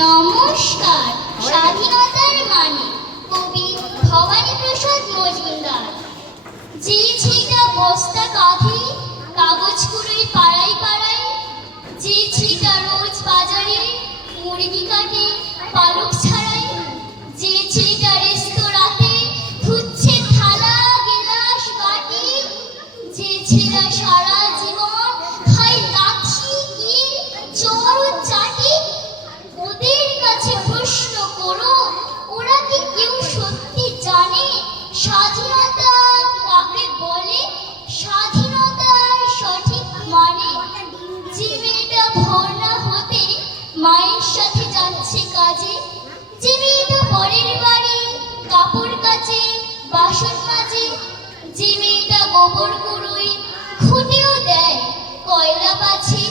নমস্কার। স্বাধীনতার মানে কবি ভবানীপ্রসাদ মজুমদার। যে ছেলেটা বস্তা কাঁধে কাগজ কুড়োয় পাড়ায় পাড়ায়, যে ছেলেটা রোজ বাজারে মুরগি কাটে পালক ছাড়াই, যে ছেলেটা রেস্তোরাঁতে ধুচ্ছে থালা গেলাস বাটি, যে ছেলেটা সারা জীবন খায় লাঠি গিয়ে চড় চাটি, ওদের কাছে প্রশ্ন করো, ওরা কি কেউ সত্যি জানে স্বাধীনতা কাকে বলে, স্বাধীনতার সঠিক মানে? যে মেয়েটা ভোর না হতে মায়ের সাথে যাচ্ছে কাজে, যে মেয়েটা পরের বাড়ি কাপড় কাচে বাসন মাজে, যে মেয়েটা গোবর কুড়োয় খুঁটেও দেয় কয়লা বাছে,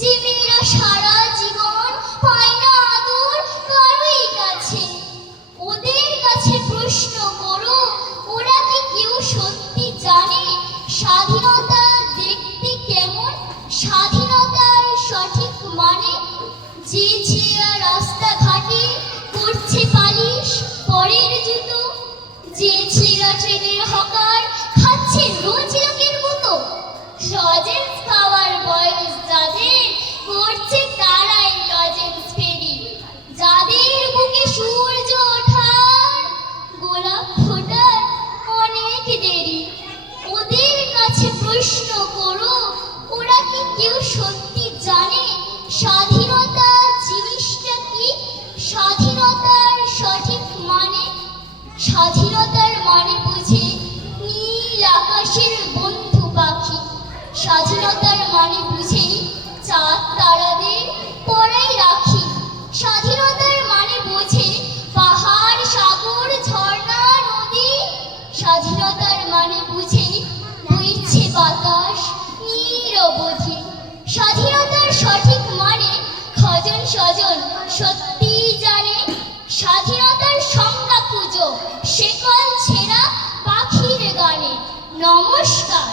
যে মেয়েরা সারা জীবন পায় না আদর কারোই কাছে, ওদের কাছে প্রশ্ন করো, ওরা কি কেউ সত্যি জানে স্বাধীনতা দেখতে কেমন, স্বাধীনতার সঠিক মানে? যে ছেলেরা রাস্তাঘাটে করছে পালিশ পরের জুতো, যে ছেলেরা ট্রেনের হকার খাচ্ছে রোজ লোকের মতো, লজেন্স খাওয়ার বয়স যাদের করছে তারাই লজেন্স ফেরি, যাদের বুকে সূর্য ওঠার গোলাপ ফোটার অনেক দেরি, ওদের কাছে প্রশ্ন করো, ওরা কি কেউ সত্যি জানে স্বাধীনতা জিনিসটা কি, স্বাধীনতার সঠিক মানে? স্বাধীনতার মানে বুঝে নীল আকাশের বন্ধু পাখি, স্বাধীনতার মানে বুঝে চাঁদ তারাদের পরাই রাখি, স্বাধীনতার মানে বুঝে পাহাড় সাগর ঝর্ণা নদী, স্বাধীনতার মানে বুঝে বইছে বাতাস নিরবধি, স্বাধীনতার সঠিক মানে খজন স্বজন সত্যি জানে, স্বাধীনতার সংজ্ঞা খুঁজো শেকল ছেঁড়া পাখির গানে। নমস্কার।